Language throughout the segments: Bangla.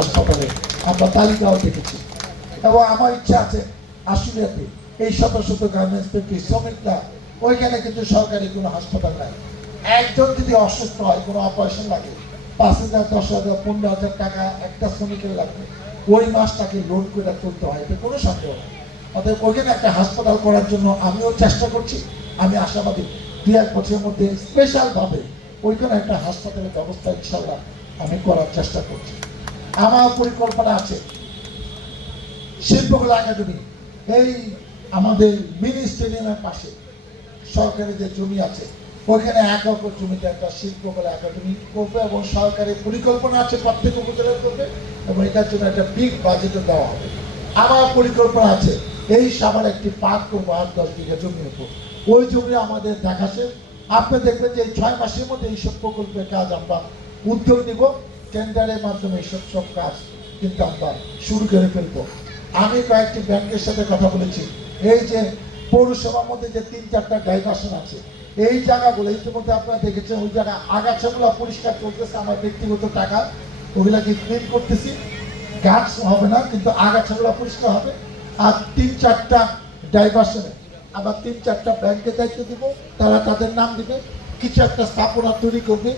হাসপাতালে আমরা তালিকাও দেখেছি। এবং আমার ইচ্ছা আছে আশুলিয়াতে এই শত শত গার্মেন্টস ফ্যাক্টরি শ্রমিকরা, ওইখানে কিন্তু সরকারি কোনো হাসপাতাল নাই। একজন যদি অসুস্থ হয়, কোনো অপারেশন লাগে, 5,000, 10,000, 15,000 টাকা একটা শ্রমিকের লাগবে, ওই মাস তাকে লোন করে তুলতে হয়, এটা কোনো সন্দেহ নেই। অতএব ওইখানে একটা হাসপাতাল করার জন্য আমিও চেষ্টা করছি। আমি আশাবাদী 2-1 বছরের মধ্যে স্পেশালভাবে ওইখানে একটা হাসপাতালের ব্যবস্থা ইনশাল্লাহ আমি করার চেষ্টা করছি। আমার পরিকল্পনা আছে শিল্পকলা একাডেমি, এই আমাদের মিনি স্টেডিয়ামের পাশে সরকারি যে জমি আছে, ওইখানে 1 একর জমিতে একটা শিল্পকলা একাডেমি করবে এবং সরকারি পরিকল্পনা আছে প্রত্যেক উপজেলার করবে এবং এটার জন্য একটা বিগ বাজেটও দেওয়া হবে। আমার পরিকল্পনা আছে এই সাভারে একটি পার্ক করবো 8-10 বিঘা জমির উপর। ওই জমি আমাদের দেখাছে, আপনি দেখবেন যে এই 6 মাসের মধ্যে এইসব প্রকল্পের কাজ আমরা উদ্যোগ নিব, টেন্ডারের মাধ্যমে এইসব সব কাজ কিন্তু আমরা শুরু করে ফেলবো। আমি কয়েকটি ব্যাংকের সাথে কথা বলেছি, এই যে পৌরসভার মধ্যে যে 3-4টা ডাইভার্সন আছে, এই জায়গাগুলো ইতিমধ্যে আপনারা দেখেছেন, ওই জায়গা আগাছাগুলো পরিষ্কার করতেছে আমার ব্যক্তিগত টাকা, ওগুলাকে ক্লিন করতেছি। গাছ হবে না কিন্তু আগাছাগুলো পরিষ্কার হবে। আর 3-4টা ডাইভার্সনে আবার 3-4টা ব্যাংকে দায়িত্ব দিব, তারা তাদের নাম দিবে, কিছু একটা স্থাপনা তৈরি করবে।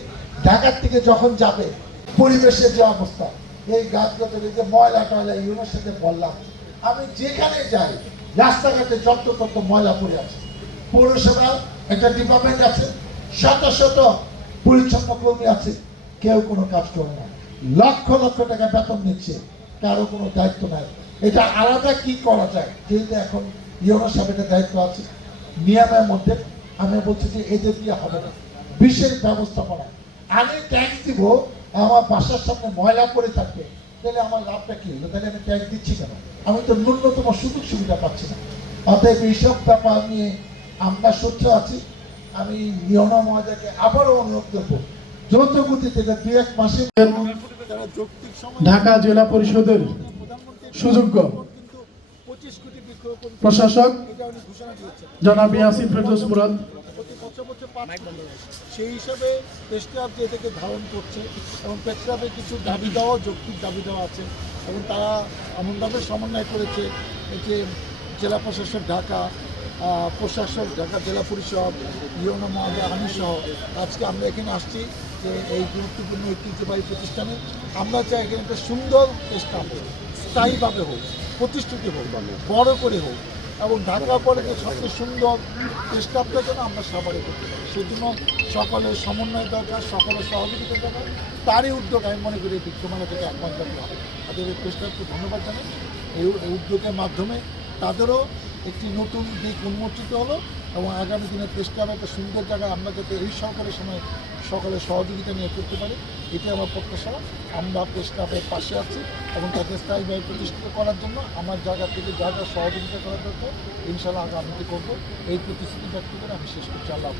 ঢাকার থেকে যখন যাবে পরিবেশের যে অবস্থা, এই গাছগুলো যে ময়লা টয়লা ইউনোর সাথে বললাম, আমি যেখানে যাই রাস্তাঘাটে যত তত ময়লা পড়ে আছে। পৌরসভার একটা ডিপার্টমেন্ট আছে, শত শত পরিচ্ছন্ন কর্মী আছে, কেউ কোনো কাজ করে না, লক্ষ লক্ষ টাকা বেতন নিচ্ছে, কারো কোনো দায়িত্ব নাই। এটা আলাদা কি করা যায়, যেহেতু এখন ইউনোর সাহেব একটা দায়িত্ব আছে নিয়মের মধ্যে, আমি বলছি যে এদের দিয়ে হবে না। বিশেষ ব্যবস্থাপনা, আমি ট্যাক্স দিব, আমার বাসার সামনে ময়লা পড়ে থাকবে, তাহলে আমার লাভটা কি হলো? তাহলে আমি ট্যাক্স দিচ্ছি কেন? আমি তো ন্যূনতম সুযোগ সুবিধা পাচ্ছি না। অতএব এইসব ব্যাপার নিয়ে আমরা সহ্য আছি। আমি ইউনো মহোদয়কে আবারও অনুরোধ করবো, দ্রুত গতিতে 2-1 মাসে ঢাকা জেলা পরিষদের সুযোগ্য প্রশাসক জনাব ইয়াসিন ফেরদৌস মুরাদ, সেই হিসাবে প্রেস ক্লাব যে এটাকে ধারণ করছে এবং প্রেস ক্লাবে কিছু দাবি দেওয়া, যৌক্তিক দাবি দেওয়া আছে এবং তারা এমনভাবে সমন্বয় করেছে যে জেলা প্রশাসক ঢাকা, প্রশাসক ঢাকা জেলা পরিষদ, ইউনো মহোদয়, আমি সহ আজকে আমরা এখানে আসছি যে এই গুরুত্বপূর্ণ ঐতিহ্যবাহী প্রতিষ্ঠানে আমরা চাই এখানে একটা সুন্দর প্রেস ক্লাব হোক, স্থায়ীভাবে হোক, প্রতিষ্ঠিত হোক, বড় করে হোক এবং ঢাকা পরে যে সবচেয়ে সুন্দর প্রেস ক্লাবটা যেন আমরা সাভারে করতে পারি। সেই জন্য সকলের সমন্বয় দরকার, সকলের সহযোগিতা দরকার। তারই উদ্যোগ আমি মনে করি এই বিক্ষোভমালা থেকে আহ্বান জানানো হবে। তাদের এই প্রেস ক্লাবকে ধন্যবাদ জানাই। এই উদ্যোগের মাধ্যমে তাদেরও একটি নতুন দিক উন্মোচিত হলো এবং আগামী দিনে প্রেস ক্লাবে একটা সুন্দর জায়গায় আমরা যাতে এই সরকারের সময় সকলের সহযোগিতা নিয়ে করতে পারি, এটি আমার প্রত্যাশা। আমরা প্রেস ক্লাবের পাশে আছি এবং তাকে স্থায়ীভাবে প্রতিষ্ঠিত করার জন্য আমার জায়গা থেকে যা যা সহযোগিতা করা দরকার ইনশাআল্লাহ আগামীতে করবো। এই প্রতিশ্রুতি ব্যক্ত করে আমি শেষ করছি। আল্লাহ।